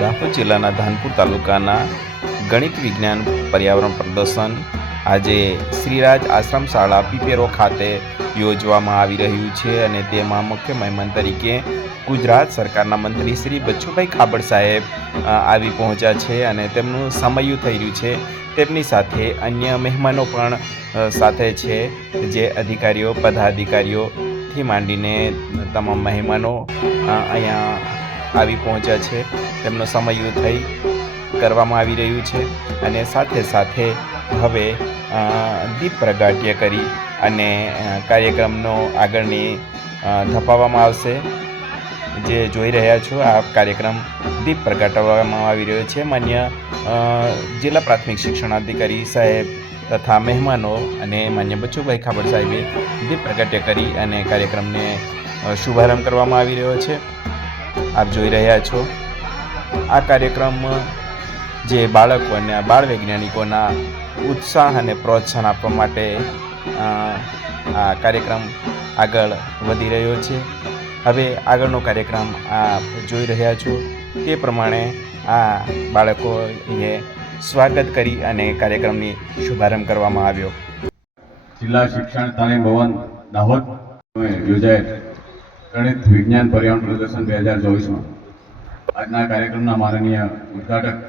દાહોદ જિલ્લાના ધાનપુર તાલુકાના ગણિત વિજ્ઞાન પર્યાવરણ પ્રદર્શન આજે શ્રીરાજ આશ્રમ શાળા પીપેરો ખાતે યોજવામાં આવી રહ્યું છે અને તેમાં મુખ્ય મહેમાન તરીકે ગુજરાત સરકારના મંત્રી શ્રી બચ્છુભાઈ ખાબડ સાહેબ આવી પહોંચ્યા છે અને તેમનું સમયું થઈ રહ્યું છે. તેમની સાથે અન્ય મહેમાનો પણ સાથે છે જે અધિકારીઓ, પદાધિકારીઓથી માંડીને તમામ મહેમાનો અહીંયા આવી પહોંચ્યા છે. તેમનો સમય થઈ કરવામાં આવી રહ્યું છે અને સાથે સાથે હવે દીપ પ્રગાટ્ય કરી અને કાર્યક્રમનો આગળની ધપાવવામાં આવશે. જે જોઈ રહ્યા છો, આ કાર્યક્રમ દીપ પ્રગટાવવામાં આવી રહ્યો છે. માન્ય જિલ્લા પ્રાથમિક શિક્ષણાધિકારી સાહેબ તથા મહેમાનો અને માન્ય બચુભાઈ ખાબડ સાહેબે દીપ પ્રગટ્ય કરી અને કાર્યક્રમને શુભારંભ કરવામાં આવી રહ્યો છે. આપ જોઈ રહ્યા છો આ કાર્યક્રમ જે બાળકો અને બાળ વૈજ્ઞાનિકોના ઉત્સાહ અને પ્રોત્સાહન આપવા માટે આ કાર્યક્રમ આગળ વધી રહ્યો છે. હવે આગળનો કાર્યક્રમ આપ જોઈ રહ્યા છો તે પ્રમાણે આ બાળકોએ સ્વાગત કરી અને કાર્યક્રમની શુભારંભ કરવામાં આવ્યો. જિલ્લા શિક્ષણ તાલીમ ભવન દાહોદ યોજાયેલ ગણિત, વિજ્ઞાન, પર્યાવરણ પ્રદર્શન બે હજાર ચોવીસમાં. આજના કાર્યક્રમના માનનીય ઉદ્ઘાટક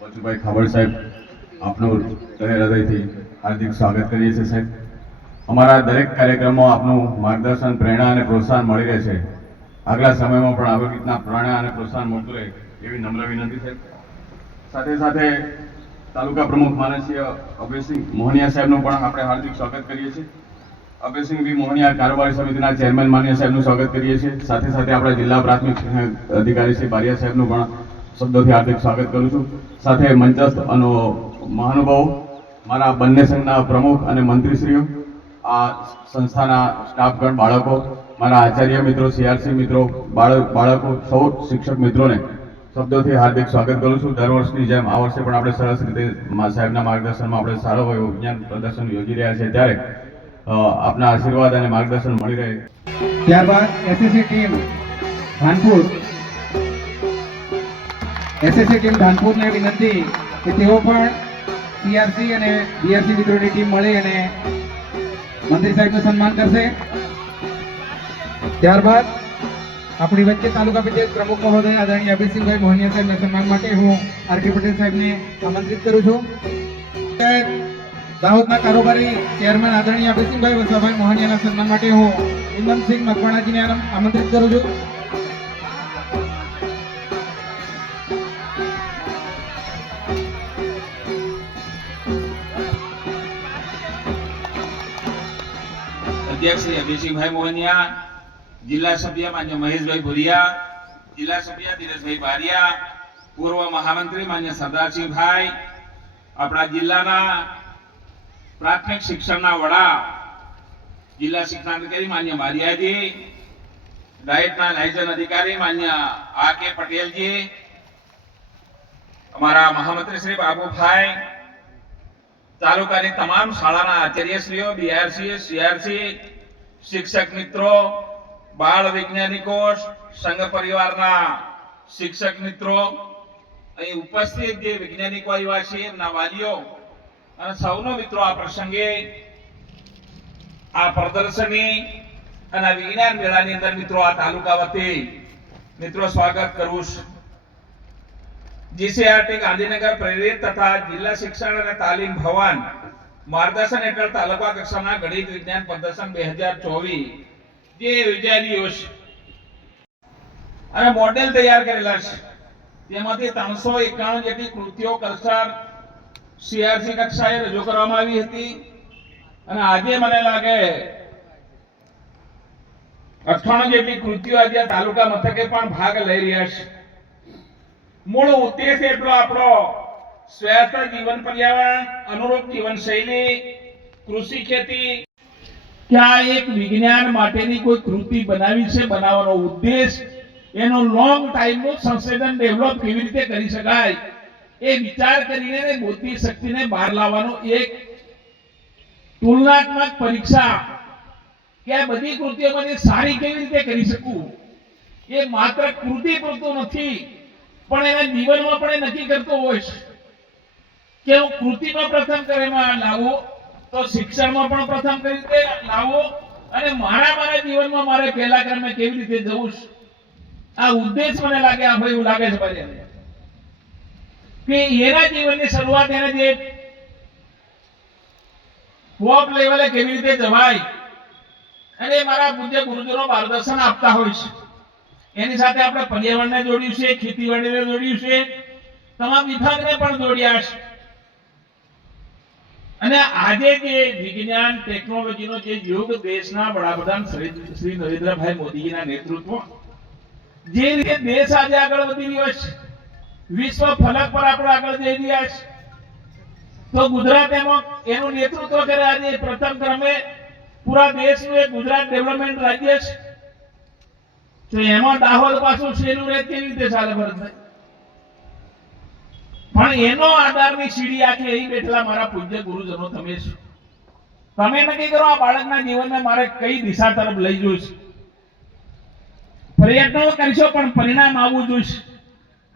બચુભાઈ ખાબડ સાહેબ, આપનું તહે હૃદયથી હાર્દિક સ્વાગત કરીએ છીએ સાહેબ. અમારા દરેક કાર્યક્રમમાં આપનું માર્ગદર્શન, પ્રેરણા અને પ્રોત્સાહન મળી રહે છે. આગલા સમયમાં પણ આવી રીતના પ્રેરણા અને પ્રોત્સાહન મળતું રહે એવી નમ્ર વિનંતી છે. સાથે સાથે તાલુકા પ્રમુખ માનસીય અભયસિંહ મોહનિયા સાહેબનું પણ આપણે હાર્દિક સ્વાગત કરીએ છીએ. અભયસિંહ બી મોહનિયા કારોબારી સમિતિના ચેરમેન માન્ય સાહેબનું સ્વાગત કરીએ છીએ. સાથે સાથે આપણે જિલ્લા પ્રાથમિક અધિકારી શ્રી બારિયા સાહેબનું પણ શબ્દોથી હાર્દિક સ્વાગત કરું છું. સાથે મંચસ્થ અને મહાનુભાવો, મારા બંને સંઘના પ્રમુખ અને મંત્રીશ્રીઓ, આ સંસ્થાના સ્ટાફગણ બાળકો, મારા આચાર્ય મિત્રો, સીઆરસી મિત્રો બાળક બાળકો, સૌ શિક્ષક મિત્રોને શબ્દોથી હાર્દિક સ્વાગત કરું છું. દર વર્ષની જેમ આ વર્ષે પણ આપણે સરસ રીતે સાહેબના માર્ગદર્શનમાં આપણે સારો એવું વિજ્ઞાન પ્રદર્શન યોજી રહ્યા છીએ. ત્યારે આપના આશીર્વાદ અને માર્ગદર્શન મળી રહે. ત્યારબાદ SSC team Dhanpur SSC team ધાનપુરને વિનંતી કે તેઓ પણ સીઆરસી અને બીઆરસી મિત્રોની ટીમ મળી અને મંત્રી સાહેબનું સન્માન કરશે. ત્યારબાદ આપણી વચ્ચે તાલુકા પંચાયત પ્રમુખ મહોદય આદરણીય અભિસિંહભાઈ મોહનિયા સાહેબના સન્માન માટે હું આરકે પટેલ સાહેબને આમંત્રિત કરું છું. દાહોદના કારોબારી ચેરમેન આદરણીય અભિસિંહભાઈ વસાભાઈ મોહનિયાના સન્માન માટે હું કુંદનસિંહ મકવાણાજીને આમ- આમંત્રિત કરું છું. અધ્યક્ષ શ્રી અભિષેકભાઈ મોહનિયા, જિલ્લા સભ્ય માન્ય મહેશભાઈ ભુરિયા, જિલ્લા સભ્ય ધીરજભાઈ બારિયા, પૂર્વ મહામંત્રી માન્ય સરદારસિંહભાઈ, આપણા જિલ્લાના પ્રાથમિક શિક્ષણના વડા જિલ્લા શિક્ષણાધિકારી માન્ય મારિયાજી, ડાયટના લાયસન્સ અધિકારી માન્ય આર કે પટેલજી, અમારા મહામંત્રી શ્રી બાબુભાઈ, તાલુકાની તમામ શાળાના આચાર્યશ્રીઓ બીઆરસી સીઆરસી, શિક્ષક મિત્રો, બાળ વૈજ્ઞાનિકો, સંઘ પરિવારના શિક્ષક મિત્રો, અહીં ઉપસ્થિત જે વૈજ્ઞાનિકો આવ્યા છે એમના વાલીઓ અને સૌનો મિત્રો આ પ્રસંગે આ પ્રદર્શની અને વિજ્ઞાન મેળાની અંદર મિત્રો આ તાલુકા વતી મિત્રો સ્વાગત કરું છું. જીસીઆરટી ગાંધીનગર પ્રેરિત તથા જિલ્લા શિક્ષણ અને તાલીમ ભવન માર્ગદર્શન હેઠળ તાલુકા કક્ષાના ગણિત વિજ્ઞાન પ્રદર્શન બે હજાર ચોવીસ. જે યોજાયેલી છે. અને મોડેલ તૈયાર કરેલા છે. તેમાંથી ત્રણસો એકાણું જેટલી કૃતિઓ કલ્ચર સીઆરસી કક્ષાએ રજૂ કરવામાં આવી હતી. અને આજે મને લાગે અઠાણું જેટલી કૃતિઓ આજે તાલુકા મથકે પણ ભાગ લઈ રહ્યા છે. મૂળ ઉદ્દેશ એટલો આપણો સ્વાયત્ત જીવન પર્યાવરણ, અનુરૂપ જીવન શૈલી કૃષિ ખેતી. આ એક વિજ્ઞાન માટેની કોઈ કૃતિ બનાવી છે, બનાવવાનો ઉદ્દેશ એનો લોંગ ટાઈમનું સંશોધન ડેવલપ કેવી રીતે કરી શકાય? એ વિચાર કરીને બુદ્ધિ શક્તિને બહાર લાવવાનો એક તુલનાત્મક પરીક્ષા કે આ બધી કૃતિઓમાંથી સારી કેવી રીતે કરી શકું? એ માત્ર કૃતિ પૂરતું નથી, પણ એના જીવનમાં પણ એ નક્કી કરતો હોય કે હું કૃતિમાં પ્રથમ ક્રમમાં લાવો? તો શિક્ષણમાં પણ પ્રથમ કરી રીતે લાવો? અને મારા મારા જીવનમાં મારે પહેલા ક્રમે કેવી રીતે જવું આ ઉદ્દેશ મને લાગે, આ ભાઈ એવું લાગે છે અંદર. કે એના જીવનની શરૂઆત એને જે ટોપ લેવલે કેવી રીતે જવાય? અને મારા પૂજ્ય ગુરુજનો માર્ગદર્શન આપતા હોય છે. એની સાથે આપણે પર્યાવરણને જોડ્યું છે, ખેતીવાડીને જોડ્યું છે, તમામ વિભાગને પણ જોડ્યા છે. અને આજે જે વિજ્ઞાન ટેકનોલોજીનો જે યુગ દેશના વડાપ્રધાન શ્રી નરેન્દ્રભાઈ મોદીજીના નેતૃત્વ જે રીતે દેશ આજે આગળ વધી રહ્યો છે વિશ્વ ફલક પર આપણે આગળ જઈ રહ્યા છે. તો ગુજરાત એમાં એનું નેતૃત્વ કરે આજે પ્રથમ ક્રમે પૂરા દેશનું એક ગુજરાત ડેવલપમેન્ટ રાજ્ય છે. તો એમાં દાહોદ પાછું છેલ્લું રહે કેવી રીતે ચાલે ભરતભાઈ પણ એનો આધારની સીડી આખી અહીં બેઠેલા મારા પૂજ્ય ગુરુજનો તમે છો. તમે નક્કી કરો આ બાળકના જીવનને મારે કઈ દિશા તરફ લઈ છે પ્રયત્નો કરશો પણ પરિણામ આવવું જોઈશે.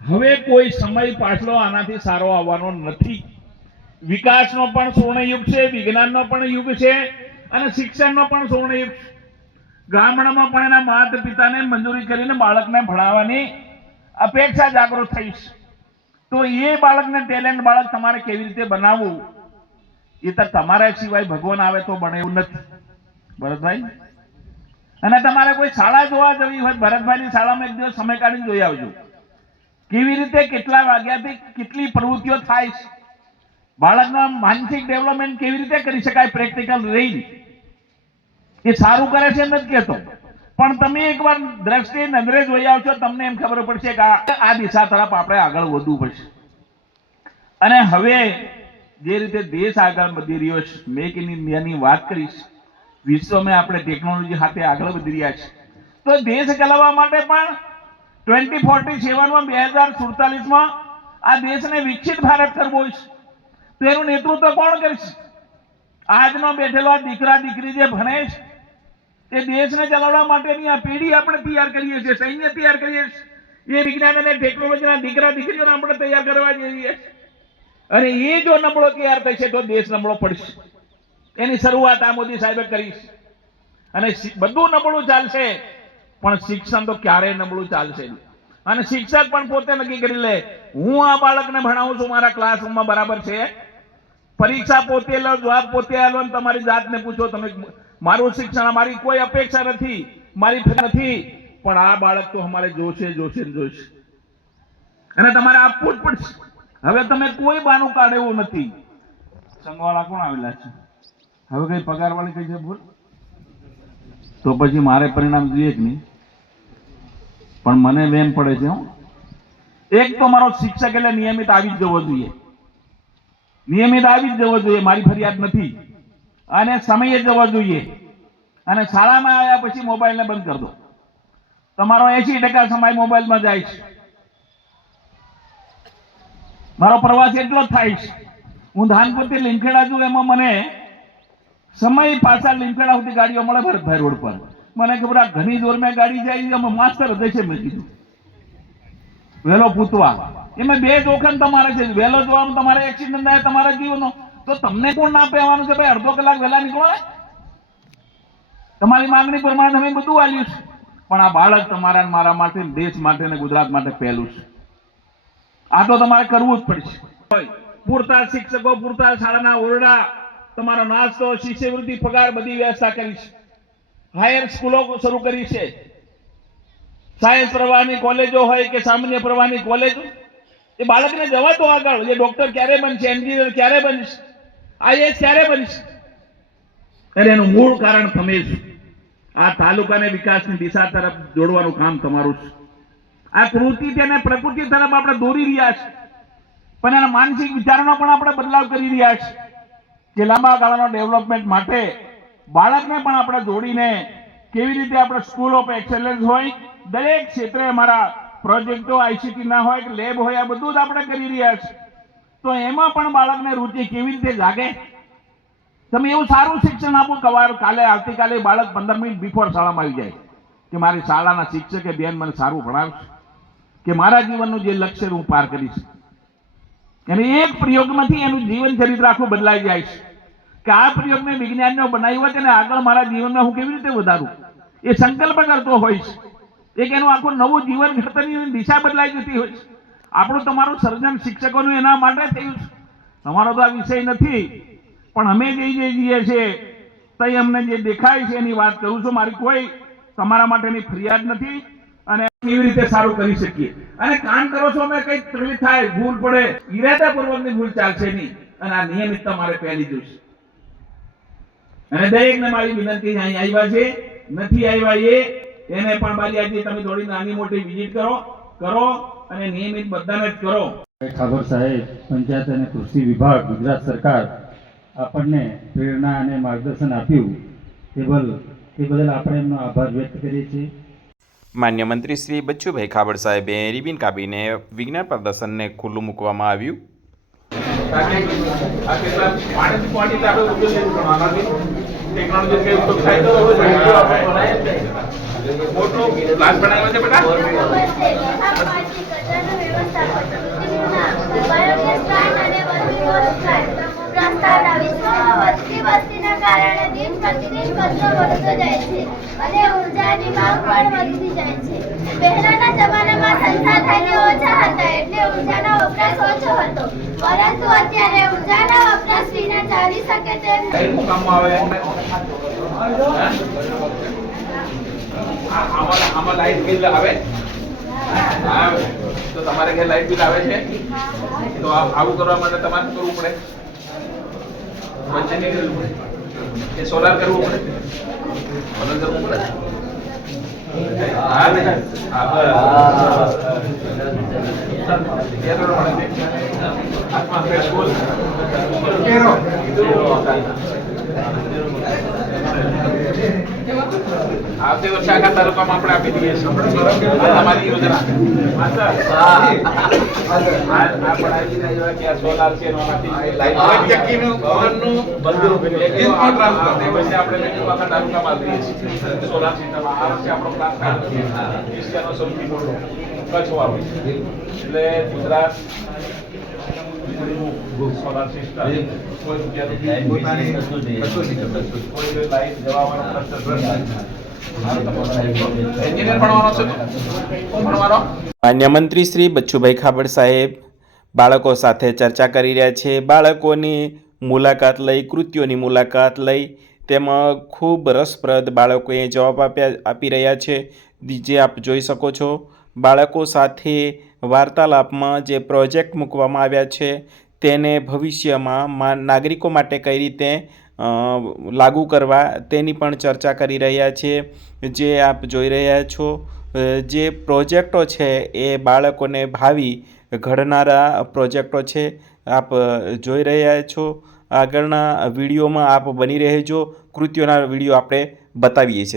હવે કોઈ સમય પાછલો આનાથી સારો આવવાનો નથી. વિકાસનો પણ સુવર્ણયુગ છે, વિજ્ઞાનનો પણ યુગ છે અને શિક્ષણનો પણ સુવર્ણયુગ ગામડામાં પણ એના માતા પિતાને મંજૂરી કરીને બાળકને ભણાવવાની અપેક્ષા જાગૃત થઈ છે તો એ બાળકને ટેલેન્ટ બાળક તમારે કેવી રીતે બનાવવું? એ તો તમારા સિવાય ભગવાન આવે તો બને એવું નથી. ભરતભાઈ? અને તમારે કોઈ શાળા જોવા જવી હોય, ભરતભાઈની શાળામાં એક દિવસ સમય કાઢીને જોઈ આવજો. કેવી રીતે કેટલા વાગ્યાથી કેટલી પ્રવૃત્તિઓ થાય છે? બાળકના માનસિક ડેવલપમેન્ટ કેવી રીતે કરી શકાય? પ્રેક્ટિકલ રહી એ સારું કરે છે એમ નથી કહેતો. પણ તમે એકવાર દ્રષ્ટિ નજરે જોઈ આવશો, તમને એમ ખબર પડશે કે આ દિશા તરફ આપણે આગળ વધવું પડશે. અને હવે જે રીતે દેશ આગળ વધી રહ્યો છે મેક ઇન ઇન્ડિયાની વાત કરીશ, વિશ્વમાં આપણે ટેકનોલોજી સાથે આગળ વધી રહ્યા છે. તો દેશ ચલાવવા માટે પણ ટ્વેન્ટી ફોર્ટી સેવનમાં બે હજાર સુડતાલીસમાં આ દેશને વિકસિત ભારત કરવો છે. તેનું નેતૃત્વ કોણ કરશે આજનો બેઠેલો દીકરા દીકરી જે ભણે છે, એ દેશને ચલાવવા માટેની આ પેઢી આપણે તૈયાર કરીએ છીએ, સૈન્ય તૈયાર કરીએ છીએ. એ વિજ્ઞાન અને ટેકનોલોજીના દીકરા દીકરીઓને આપણે તૈયાર કરવા જઈએ અને એ જો નબળો તૈયાર થશે તો દેશ નબળો પડશે. એની શરૂઆત આ મોદી સાહેબે કરી અને બધું નબળું ચાલશે. પણ શિક્ષણ તો ક્યારેય નબળું ચાલશે અને શિક્ષક પણ પોતે નક્કી કરી લે, હું આ બાળકને ભણાવું છું, મારા ક્લાસરૂમમાં બરાબર છે. પરીક્ષા પોતે લો, જવાબ પોતે આલો તમારી જાતને પૂછો, તમે મારું શિક્ષણ, મારી કોઈ અપેક્ષા નથી, મારી નથી. પણ આ બાળક તો અમારે જોશે જોશે જોશે. અને તમારે આપવું જ પડશે હવે તમે કોઈ બાનું કાઢે એવું નથી. સંઘવાળા કોણ આવેલા છે? હવે કઈ પગાર વાળી કઈ છે ભૂલ તો પછી મારે પરિણામ જોઈએ જ નહીં. પણ મને વેમ પડે છે, હો. એક તો મારો શિક્ષક એટલે નિયમિત આવી જ જવો જોઈએ. નિયમિત આવી જ જવો જોઈએ, મારી ફરિયાદ નથી. અને સમયે જવો જોઈએ. અને શાળામાં આવ્યા પછી મોબાઈલને બંધ કરી દો. તમારો એસી ટકા સમય મોબાઈલમાં જાય છે. મારો પ્રવાસ એટલો જ થાય છે. હું ધાનપુરથી લીમખેડા છું, એમાં મને સમય પાછા લીમખેડા સુધી ગાડીઓ મળે ભરતભાઈ રોડ પર. મને ખબર આ ઘણી જોરમાં ગાડી જાય અમે માસ્તર હૃદય છે, મેં કીધું. વહેલો પૂતવા. એમાં બે જોખમ તમારે છે. વહેલો જોવામાં તમારે એક્સિડન્ટ થાય, તમારા જીવનો. તો તમને કોણ ના પહેવાનું છે? ભાઈ, અડધો કલાક વહેલા નીકળો તમારી માંગણી પ્રમાણે અમે બધું આલ્યું છે. પણ આ બાળક તમારા મારા માટે, દેશ માટે ને ગુજરાત માટે પહેલું છે. આ તો તમારે કરવું જ પડશે. પૂરતા શિક્ષકો, પૂરતા શાળાના ઓરડા, તમારો નાસ્તો, શિષ્યવૃત્તિ, પગાર બધી વ્યવસ્થા કરી છે. હાયર સ્કૂલો શરૂ કરી છે. સાયન્સ પ્રવાહની કોલેજો હોય કે સામાન્ય પ્રવાહની કોલેજો, એ બાળકને જવા તો આગળ. એ ડોક્ટર ક્યારે બનશે, એન્જિનિયર ક્યારે બનશે આઈએસ ક્યારે બનશે? અને એનું મૂળ કારણ તમે જ આ તાલુકાને વિકાસની દિશા તરફ જોડવાનું કામ તમારું છે. આ કૃતિ તેને પ્રકૃતિ તરફ આપણે દોરી રહ્યા છે. પણ એના માનસિક વિચારનો પણ આપણે બદલાવ કરી રહ્યા છે. કે લાંબા ગાળાનો ડેવલપમેન્ટ માટે બાળકને પણ આપણે જોડીને કેવી રીતે આપણે સ્કૂલ ઓફ એક્સેલન્સ હોય, દરેક ક્ષેત્રે અમારા પ્રોજેક્ટો આઈસીટી ના હોય કે લેબ હોય, આ બધું જ આપણે કરી રહ્યા છે. તો એમાં પણ બાળકને રુચિ કેવી રીતે જાગે તમે એવું સારું શિક્ષણ આપો કવાર કાલે, આવતીકાલે બાળક પંદર મિનિટ બિફોર શાળામાં આવી જાય. કે મારી શાળાના શિક્ષકે બેન મને સારું ભણાવશે. કે મારા જીવનનું જે લક્ષ્ય હું પાર કરીશ. અને એક પ્રયોગમાંથી એનું જીવન ચરિત્ર આખું બદલાઈ જાય છે. કે આ પ્રયોગ મેં વિજ્ઞાનનો બનાવ્યો અને આગળ મારા જીવનમાં હું કેવી રીતે વધારું? એ સંકલ્પ કરતો હોઈશ. એક એનું આખું નવું જીવન ઘટનની દિશા બદલાઈ જતી હોય આપણું તમારું સર્જન શિક્ષકોનું એના માટે થયું તમારો તો આ વિષય નથી, પણ અમે જે જઈએ છીએ તઈ અમને જે દેખાય છે એની વાત કરું છું. મારી કોઈ તમારા માટેની ફરિયાદ નથી અને કેવી રીતે સારું કરી શકીએ? અને કામ કરો છો અમે કંઈક તકલીફ થાય, ભૂલ પડે ઇરાદાપૂર્વકની ભૂલ ચાલશે નહીં. અને આ નિયમિતતા મારે પહેલી જોઈશે અને દરેકને મારી વિનંતી છે અહીં આવ્યા છે. નથી આવ્યા એ એને પણ બાલિયાજી તમે થોડી નાની મોટી વિઝિટ કરો કરો અને નિયમિત બધાને જ કરો. ખાબર સાહેબ પંચાયત અને કૃષિ વિભાગ ગુજરાત સરકાર આપણને પ્રેરણા અને માર્ગદર્શન આપ્યું. તે બદલ તે બદલ આપણે એમનો આભાર વ્યક્ત કરીએ છીએ. માન્ય મંત્રી શ્રી બચ્ચુભાઈ ખાબડ સાહેબે રિબિન કાપીને વિજ્ઞાન પ્રદર્શનને ખુલ્લું મૂકવામાં આવ્યું. ટેકનોલોજી ઉપયોગ થાય તો. મોટો બનાવ્યો છે બેટા? પ્રતિદિન કચરો વધતો જાય છે અને ઉર્જાની માંગ પણ વધતી જાય છે. પહેલાના જમાનામાં સંસાધનો ઓછા હતા એટલે ઉર્જાનો વપરાશ ઓછો હતો. પરંતુ અત્યારે ઉર્જાના વપરાશ વિના ચાલી શકે તેમ આમાં આમાં લાઈટ બિલ આવે? આવે. તો તમારે ઘેર લાઈટ બિલ આવે છે? તો આવું કરવા માટે તમારે કરવું પડે? વચ્ચે નહીં કરવું પડે. કે સોલાર કરવું પડે? સોલાર કરવું પડે? હા બેટા હા બસ. આવતી વર્ષે આખા તાલુકામાં આપણે આપી દઈએ તમારી યોજના. એટલે ગુજરાત સોલાર સિસ્ટમ કોઈ પ્રશ્ન. એન્જિનિયર ભણવાનો છે કોણ ભણવાનો? માન્ય મંત્રી શ્રી બચ્ચુભાઈ ખાબડ સાહેબ બાળકો સાથે ચર્ચા કરી રહ્યા છે. બાળકોની મુલાકાત લઈ કૃત્યોની મુલાકાત લઈ તેમાં ખૂબ રસપ્રદ બાળકોએ જવાબ આપ્યા, આપી રહ્યા છે. જે આપ જોઈ શકો છો, બાળકો સાથે વાર્તાલાપમાં જે પ્રોજેક્ટ મૂકવામાં આવ્યા છે, તેને ભવિષ્યમાં નાગરિકો માટે કઈ રીતે લાગુ કરવા તેની પણ ચર્ચા કરી રહ્યા છે. જે આપ જોઈ રહ્યા છો જે પ્રોજેક્ટો છે એ બાળકોને ભાવિ ઘડનારા પ્રોજેક્ટો છે. આપ જોઈ રહ્યા છો. આગળના વિડીયોમાં આપ બની રહેજો. કૃત્યોના વીડિયો આપણે બતાવીએ છીએ.